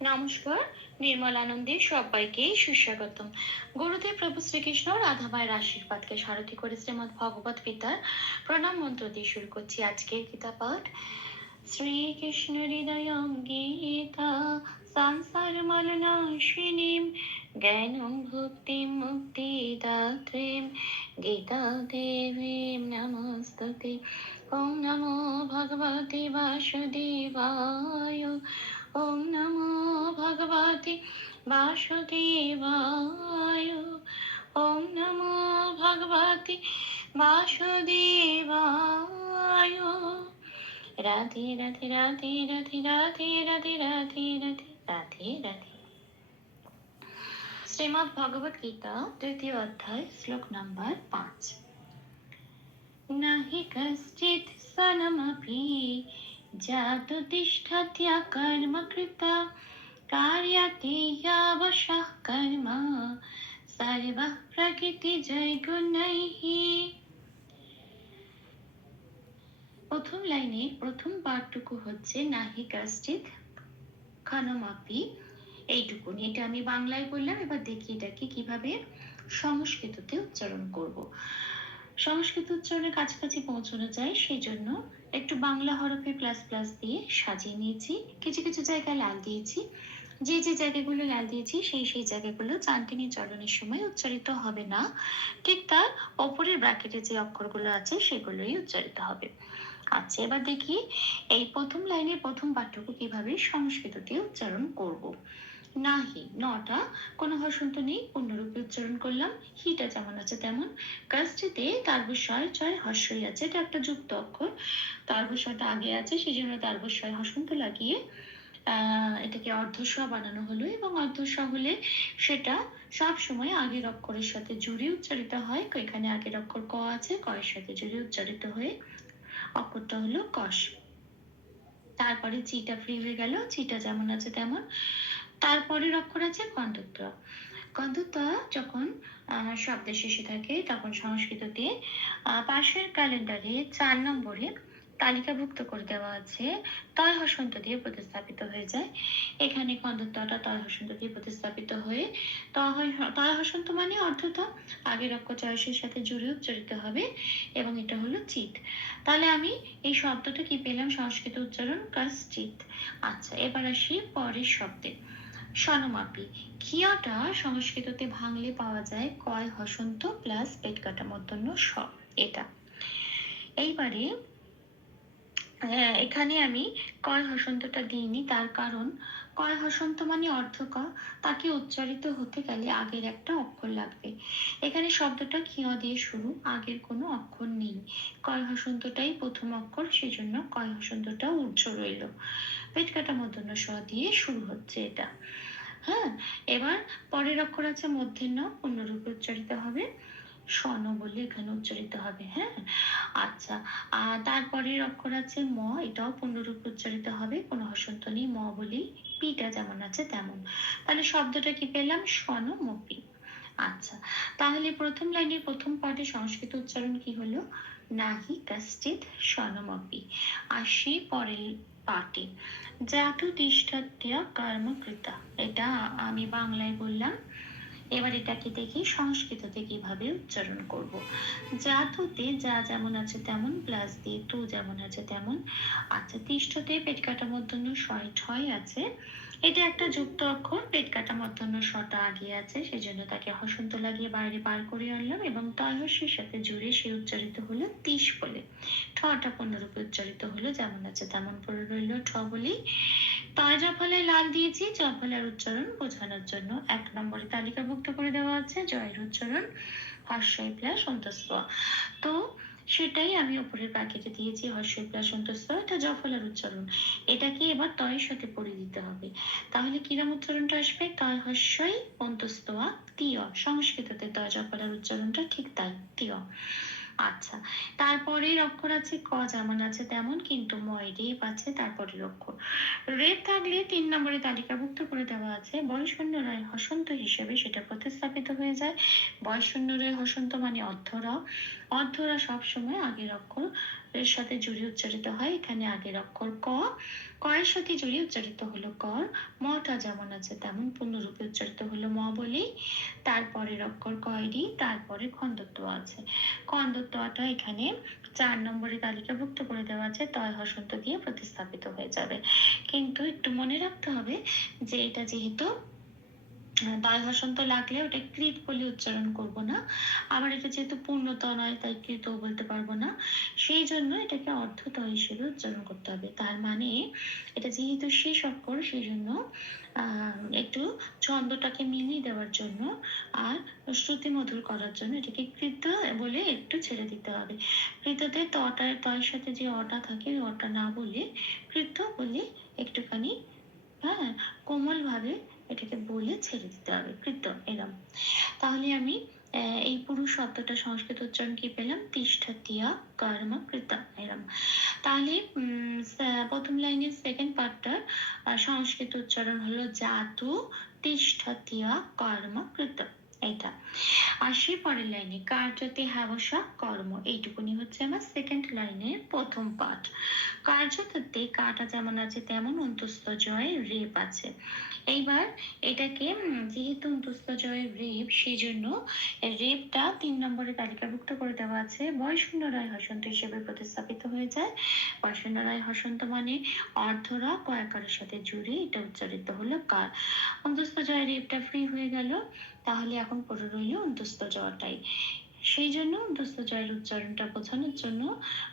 নমস্কার, নির্মল আনন্দে সবাইকে সুস্বাগতম। গুরুদেব প্রভু শ্রীকৃষ্ণ রাধামায়ের আশীর্বাদকে সারথি করে শ্রীমদ ভগবত গীতার প্রণাম মন্ত্র দিয়ে শুরু করছি আজকের গীতা পাঠ। শ্রীকৃষ্ণ হৃদয় গীতা, সংসার মলনাশিনীম জ্ঞানম ভক্তি মুক্তি দাত্রীম গীতা দেবীম নমস্তুতে। ওম নমো ভগবতে বাসুদেবায়। ওম নমো ভগবতে বাসুদেবায়। ওম নমো ভগবতে বাসুদেবায়। রাধে রাধে রাধে রাধে রাধে রাধে রাধে রাধে রাধে রাধে। শ্রীমদ ভগবত গীতা, তৃতীয় অধ্যায়, শ্লোক নাম্বার পাঁচ। নাহি কশ্চিৎ সনমপি जातु तिष्ठत्या कर्म कृता कार्यते यावशः कर्म सर्वः प्रकृतिजैगुणैः প্রথম লাইনে প্রথম পাঠটুকু হচ্ছে নাহি কাশ্চিত খনমাপি এইটুকুনি এটা আমি বাংলায় বললাম এবার দেখি এটাকে কিভাবে সংস্কৃততে উচ্চারণ করব সংস্কৃত উচ্চারণের কাছাকাছি পৌঁছানো যায় সেই জন্য একটু বাংলা হরফে প্লাস প্লাস দিয়ে সাজিয়ে নিয়েছি। কিছু কিছু জায়গায় লাল দিয়েছি। যে যে জায়গাগুলো লাল দিয়েছি, সেই সেই জায়গাগুলো চান্টিনী চলনের সময় উচ্চারিত হবে না। ঠিক তার ওপরের ব্র্যাকেটে যে অক্ষরগুলো আছে, সেগুলোই উচ্চারিত হবে। আচ্ছা এবার দেখি এই প্রথম লাইনের প্রথম পাঠ্যকে কীভাবে সংস্কৃত দিয়ে উচ্চারণ করব। নাহি, নটা, কোনো হসন্ত নেই পূর্ণরূপে উচ্চারণ করলাম, হিটা যেমন আছে তেমন। কাজটিতে তারবস্বয় ছয় হর্ষই আছে, এটা একটা যুক্ত অক্ষর। তারবস্বয়টা আগে আছে সেই জন্য তারবস্বয় হসন্ত লাগিয়ে এটাকে অর্ধস্ব বানানো হলো এবং অর্ধস্ব হলে সেটা সব সময় আগের অক্ষরের সাথে জুড়ে উচ্চারিত হয়। এখানে আগের অক্ষর ক আছে, ক এর সাথে জুড়ে উচ্চারিত হয়ে অক্ষরটা হলো কষ তারপরে চিটা ফ্রি হয়ে গেল, চিটা যেমন আছে তেমন। তারপরের অক্ষর আছে কন্দত্ব। কন্দত্ব যখন শব্দের শেষে থাকে, তখন সংস্কৃততে পাশের ক্যালেন্ডারে চার নম্বরে তালিকাভুক্ত করে দেওয়া আছে, তয় হসন্ত দিয়ে প্রতিস্থাপিত হয়ে যায়। এখানে কন্দত্বটা তয় হসন্ত দিয়ে প্রতিস্থাপিত হয়ে, তয় হসন্ত মানে অর্থত আগের অক্ষর চয়সের সাথে জুড়ে উচ্চারিত হবে, এবং এটা হলো চিত। তাহলে আমি এই শব্দটা কি পেলাম? সংস্কৃত উচ্চারণ কাজ চিত আচ্ছা এবার আসি পরের শব্দে। স্বনমাপি কিয়াটা সংস্কৃততে ভাঙলে পাওয়া যায় কয় হসন্ত প্লাস পেট কাটা মধ্যন্য স। এটা। এইবারে এখানে আমি কয় হসন্তটা দিইনি, তার কারণ কয় হসন্ত মানে অর্থ ক। তাকে উচ্চারিত হতে গেলে আগের একটা অক্ষর লাগবে। এখানে শব্দটা কিয় দিয়ে শুরু, আগের কোনো অক্ষর নেই। কয় হসন্তটাই প্রথম অক্ষর, সেজন্য কয় হসন্তটা উচ্চ রইল। পেট কাটা মধ্যন্য স দিয়ে শুরু হচ্ছে এটা। হ্যাঁ এবার পরের অক্ষর আছে মধ্যেন্য পূর্ণরূপে উচ্চারিত হবে স্বন বলে এখানে উচ্চারিত হবে হ্যাঁ? আচ্ছা আর তারপরের অক্ষর আছে ম, এটাও পূর্ণরূপে উচ্চারিত হবে, কোনো হসন্ত নেই, ম বলি, পিটা যেমন আছে তেমন। তাহলে শব্দটা কি পেলাম? স্বন মপি। আচ্ছা তাহলে প্রথম লাইনের প্রথম পাঠে সংস্কৃত উচ্চারণ কি হলো? নাহি কাশ্চিত স্বনমপি আসি পরের পাটে জাতু তিষ্ঠাত্য কর্মকৃতা। এটা আমি বাংলায় বললাম। এবার এটাকে দেখি সংস্কৃততে কীভাবে উচ্চারণ করব। জাতুতে যা যেমন আছে তেমন, প্লাস দিয়ে তু যেমন আছে তেমন। আচ্ছা তিষ্ঠতে পেট কাটা মধ্যে ছয় ছয় আছে। এটা একটা যুক্ত অক্ষর। পেট কাটা মধ্যন্য শটা আগে আছে সেই জন্য তাকে হসন্ত লাগিয়ে বাইরে বার করে আনলাম এবং তয়সের সাথে জুড়ে সে উচ্চারিত হলো তিস বলে। ঠটা পূর্ণরূপে উচ্চারিত হলো, যেমন আছে তেমন পরে রইল ঠ বলি। তয় জফলে লাল দিয়েছি জফলের উচ্চারণ বোঝানোর জন্য এক নম্বরে তালিকাভুক্ত করে দেওয়া আছে, জয়ের উচ্চারণ হর্ষয় প্লাস অন্তস্ব। তো সেটাই আমি উপরের প্যাকেটে দিয়েছি হর্ষ প্লাস অন্তস্থ এটা জফলার উচ্চারণ। এটাকে এবার তয়ের সাথে পড়ে দিতে হবে। তাহলে কিরম উচ্চারণটা আসবে? তয় হর্ষই অন্তস্তয়া তিয়। সংস্কৃততে তয় জফলার উচ্চারণটা ঠিক তাই, তিয়। আচ্ছা তারপরের অক্ষর আছে ক, যেমন আছে তেমন, কিন্তু ময়, রেপ আছে তারপরের অক্ষর রেপ থাকলে তিন নম্বরে তালিকাভুক্ত করে দেওয়া আছে বয়শূন্য রায় হসন্ত হিসেবে সেটা প্রতিস্থাপিত হয়ে যায়। বয়শূন্য রায় হসন্ত মানে অর্ধরা অর্ধরা সবসময় আগের অক্ষর এর সাথে জুড়ে উচ্চারিত হয়। এখানে আগের অক্ষর ক। কয়ের সাথে জুড়ে উচ্চারিত হলো কর মটা যেমন আছে তেমন পূর্ণরূপে উচ্চারিত হলো ম বলেই তারপরের অক্ষর কয়টি তারপরে খন্দত্ব আছে। খন্দত্বটা এখানে চার নম্বরে তালিকাভুক্ত করে দেওয়া আছে। তয় হসন্ত দিয়ে প্রতিস্থাপিত হয়ে যাবে। কিন্তু একটু মনে রাখতে হবে যে এটা যেহেতু দয় হসন্ত লাগলে ওটা কৃত বলে উচ্চারণ করব না। আবার এটা যেহেতু পূর্ণত নয়, তাই কৃত বলতে পারব না। সেই জন্য এটাকে অর্ধত হিসেবে উচ্চারণ করতে হবে। তার মানে এটা যেহেতু শেষ অক্ষর, সেই জন্য একটু ছন্দটাকে মিলিয়ে দেওয়ার জন্য আর শ্রুতি মধুর করার জন্য এটাকে কৃত বলে একটু ছেড়ে দিতে হবে। কৃততে তটার তয়ের সাথে যে অটা থাকে, ওই অটা না বলে কৃত বলে একটুখানি হ্যাঁ কোমল ভাবে এটাকে বলে ছেড়ে দিতে হবে কৃত এরম। তাহলে আমি এই পুরো শব্দটা, সংস্কৃত উচ্চারণ কি পেলাম? তিষ্ঠা, তিয়া, কর্ম কৃত এরম। তাহলে প্রথম লাইনের সেকেন্ড পার্টটার সংস্কৃত উচ্চারণ হলো জাতু, তিষ্ঠা, তিয়া, কর্ম কৃত এটা আর সে পরের লাইনে, কার্যতে হাবসা, কর্ম, এইটুকুনি হচ্ছে আমার সেকেন্ড লাইনের প্রথম পার্ট কার্যতে কাটা যেমন আছে তেমন অন্তস্থ জয় রেপ আছে। এইবার এটাকে যেহেতু অন্তস্থ জয়ের রেপ সেই জন্য রেপটা তিন নম্বরে তালিকাভুক্ত করে দেওয়া আছে। বয়শূন্য রায় হসন্ত হিসেবে প্রতিস্থাপিত হয়ে যায়। বয়শূন্য রায় হসন্ত মানে অর্ধরা কয়াকারের সাথে জুড়ে, এটা উচ্চারিত হলো কার। অন্তস্থ জয়ের রেপটা ফ্রি হয়ে গেল। তাহলে এখন পড়ে রইল অন্তস্থ জয়টাই। সেই জন্য অন্তস্থ জয়ের উচ্চারণটা বোঝানোর জন্য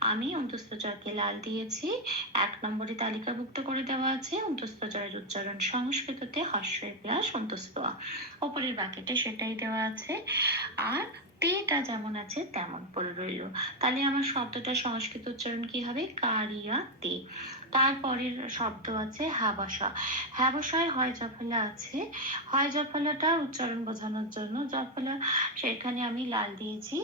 আমি অন্তস্থ জয়কে লাল দিয়েছি। এক নম্বরে তালিকাভুক্ত করে দেওয়া আছে, অন্তস্থ জয়ের উচ্চারণ সংস্কৃততে হস্যের ব্যাস অন্তস্থ। ওপরের বাকিটা সেটাই দেওয়া আছে। আর তেটা যেমন আছে, তেমন পড়ে রইল। তাহলে আমার শব্দটা সংস্কৃত উচ্চারণ কি হবে? কারিয়া তে। তারপরের শব্দ আছে হাবাসা। হ্যাবসায় হয় জফলা আছে, হয় জফলাটার উচ্চারণ বোঝানোর জন্য জফলা সেখানে আমি লাল দিয়েছি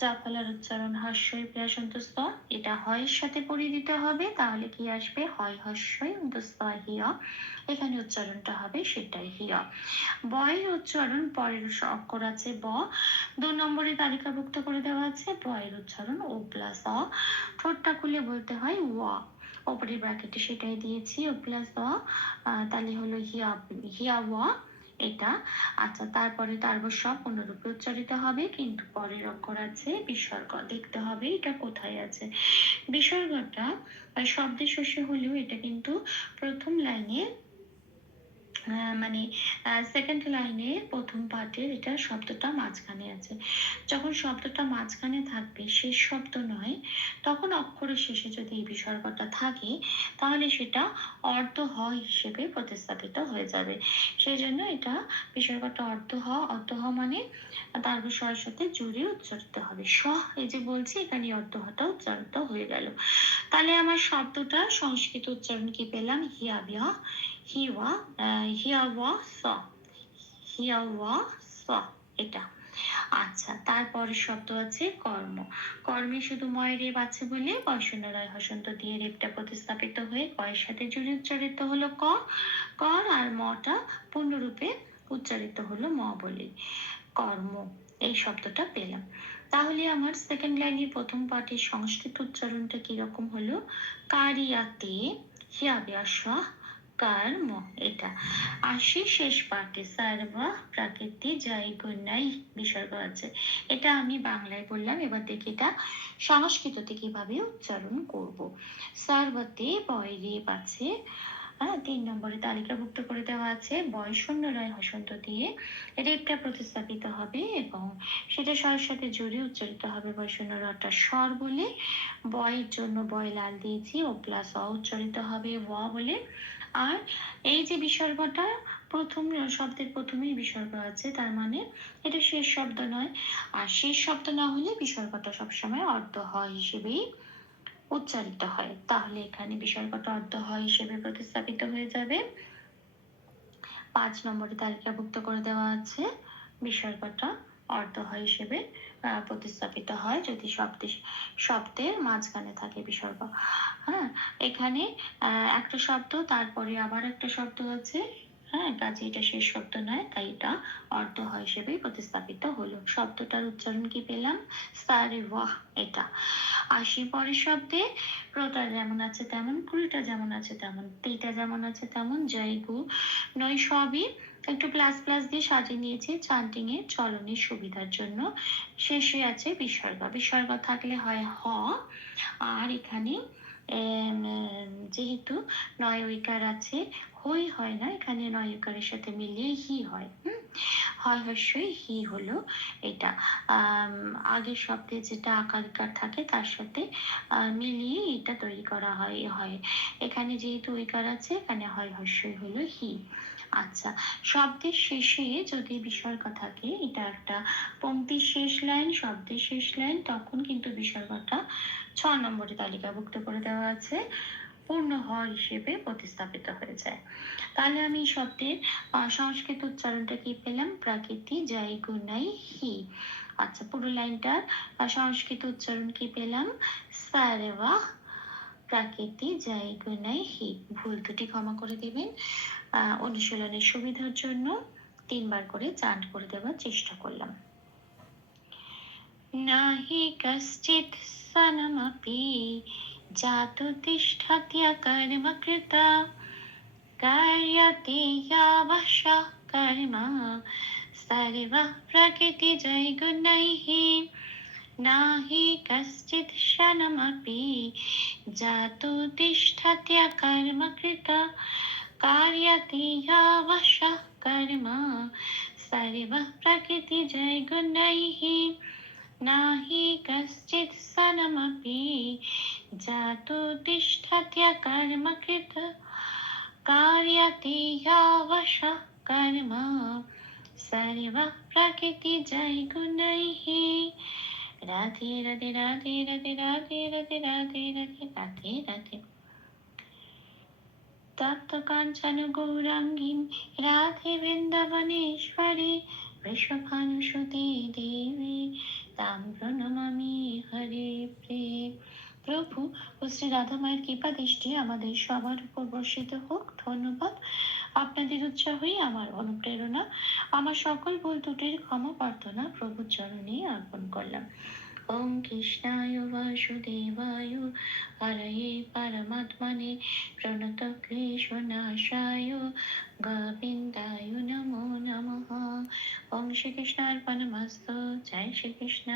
জফলার উচ্চারণ হস্যই সন্তস্ত। এটা হয়ের সাথে পড়িয়ে দিতে হবে, তাহলে কি আসবে? হয় হস্যই অন্তস্ত হিয়। এখানে উচ্চারণটা হবে সেটাই হিয়া। বয়ের উচ্চারণ পরের অক্ষর আছে ব। দু নম্বরে তালিকাভুক্ত করে দেওয়া আছে, বয়ের উচ্চারণ ও প্লাস অ। ঠোঁটটা খুলে বলতে হয় ওয়া ওপরের ব্র্যাকেটে সেটাই দিয়েছি প্লাস আহ, তাহলে হলো হিয়া হিয়া ওয়া এটা। আচ্ছা তারপরে তার সব পুনরূপে উচ্চারিত হবে কিন্তু পরের অক্ষর আছে বিসর্গ দেখতে হবে এটা কোথায় আছে। বিসর্গটা শব্দে শব্দের শস্য হলেও এটা কিন্তু প্রথম লাইনে মানে সেকেন্ড লাইনে প্রথম পার্টের এটা শব্দটা মাঝখানে আছে। যখন শব্দটা মাঝখানে থাকবে, শেষ শব্দ নয়, তখন অক্ষরের শেষে যদি এই বিসর্গটা থাকে, তাহলে সেটা অর্ধ হ হিসেবে প্রতিস্থাপিত হয়ে যাবে। সেই জন্য এটা বিসর্গটা অর্ধ হ অর্ধ হ মানে তার স্বরের সাথে জুড়ে উচ্চারিত হবে। স, এই যে বলছি, এখানে অর্ধ হটা উচ্চারিত হয়ে গেল। তাহলে আমার শব্দটা সংস্কৃত উচ্চারণ কি পেলাম? হিয়াবিয়া স এটা। আচ্ছা শব্দ আছে কর্ম। কর্মে শুধু ময় আছে বলে রয় হসন্ত দিয়ে রেপটা প্রতিস্থাপিত হয়ে কয়ের সাথে জুড়ে উচ্চারিত হলো ক। কর আর মটা পূর্ণরূপে উচ্চারিত হলো ম বলে। কর্ম, এই শব্দটা পেলাম। তাহলে আমার সেকেন্ড লাইনের প্রথম পাঠের সংস্কৃত উচ্চারণটা কীরকম হলো? কারিয়াতে হিয়াব্যাসা কর্ম এটা। আসি শেষ পাঠে। সার্বা প্রাকৃতি জয় গুণাই বিসর্গ আছে। এটা আমি বাংলায় বললাম, এবার দেখি এটা সংস্কৃততে কীভাবে উচ্চারণ করব। সার্বতে বয় রেপ আছে হ্যাঁ তিন নম্বরে তালিকাভুক্ত করে দেওয়া আছে, বয় শূন্য রায় হসন্ত দিয়ে রেপটা প্রতিস্থাপিত হবে এবং সেটা স্বরের সাথে জুড়ে উচ্চারিত হবে। বয় শূন্য রটা স্বর বলে, বয়ের জন্য বয় লাল দিয়েছি ও প্লাস অ উচ্চারিত হবে ও বলে আর এই যে বিসর্গটা প্রথম, শব্দের প্রথমেই বিসর্গ আছে, তার মানে এটা শেষ শব্দ নয়। আর শেষ শব্দ না হলে বিসর্গটা সবসময় অর্ধ হয় হিসেবেই উচ্চারিত হয়। তাহলে এখানে বিসর্গটা অর্ধ হয় হিসেবে প্রতিস্থাপিত হয়ে যাবে। পাঁচ নম্বরে তালিকাভুক্ত করে দেওয়া আছে, বিসর্গটা অর্ধ হয় হিসেবে প্রতিস্থাপিত হয় যদি শব্দে শব্দের মাঝখানে থাকে বিসর্গ। হ্যাঁ এখানে একটা শব্দ, তারপরে আবার একটা শব্দ আছে। হ্যাঁ কাজে এটা শেষ শব্দ নয়, তাই এটা অর্ধ হ হিসেবে প্রতিস্থাপিত হলো। শব্দটার উচ্চারণ কি পেলাম? সারে ওয়াহ, এটা। আসি পরের শব্দে, প্রটা যেমন আছে তেমন, কুড়িটা যেমন আছে তেমন তেইটা যেমন আছে তেমন জয় গু। নয় সবই একটু প্লাস প্লাস দিয়ে সাজিয়ে নিয়েছে চান্টিং এর চলনের সুবিধার জন্য। শেষে আছে বিসর্গ। বিসর্গ থাকলে হয় হ। আর এখানে যেহেতু নয় ঐকার আছে হই হয় না, এখানে নয় ঐকারের সাথে মিলিয়ে হি হয় হুম? হয় হস্যই হি হলো এটা। আগের শব্দে যেটা আকার থাকে, তার সাথে মিলিয়ে এটা তৈরি করা হয় হয়। এখানে যেহেতু ঐকার আছে, এখানে হয় হস্যই হলো হি। আচ্ছা শব্দের শেষে যদি বিসর্গ থাকে, এটা একটা পংক্তির শেষ লাইন, শব্দের শেষ লাইন, তখন কিন্তু বিসর্গটা ছ নম্বরে তালিকাভুক্ত করে দেওয়া আছে। পূর্ণ হর হিসেবে প্রতিস্থাপিত হয়ে যায় তাহলে আমি শব্দের সংস্কৃত উচ্চারণটা কি পেলাম? প্রাকৃতি যাই গুনাই হি। আচ্ছা পুরো লাইনটার সংস্কৃত উচ্চারণ কি পেলাম? সারেওয়া, প্রাকৃতি যাই গুনাই হি। ভুল দুটি ক্ষমা করে দেবেন। অনুশীলনের সুবিধার জন্য তিনবার করে চান্ট করে দেওয়ার চেষ্টা করলাম। নাহি কশ্চিৎ সনমপি जातुतिष्ठत्य कर्मकृता कार्यते यावशः कर्म सर्वः प्रकृतिजयगुणैः न हि कश्चित् क्षणमपि जातुतिष्ठत्य कर्मकृत कार्यते यावशः कर्म सर्वः प्रकृतिजयगुणैः नाहि कश्चित् सनमपि जातु तिष्ठत्य कर्मकृत कार्यते यावशः कर्म सर्वः प्रकृतिजैगुणैः राधे राधे राधे राधे राधे राधे राधे राधे राधे राधे তপ্তকাঞ্চন গৌরাঙ্গীম রাধে বৃন্দাবনেশ্বরী বৃষভানুসুতে দেবী তাম প্রণমামি হরে প্রেম। প্রভু ও শ্রী রাধা মায়ের কৃপা দৃষ্টি আমাদের সবার উপর বর্ষিত হোক। ধন্যবাদ। আপনাদের উৎসাহই আমার অনুপ্রেরণা। আমার সকল ভুল ত্রুটির ক্ষমা প্রার্থনা প্রভুর চরণে অর্পণ করলাম। ওম কৃষ্ণায় বাসুদেবায় হরয়ে পরমাত্মনে প্রণত ক্লেশনাশায় গোবিন্দায় নমো নমঃ। ওম শ্রীকৃষ্ণার্পণমস্তু। জয় শ্রীকৃষ্ণ।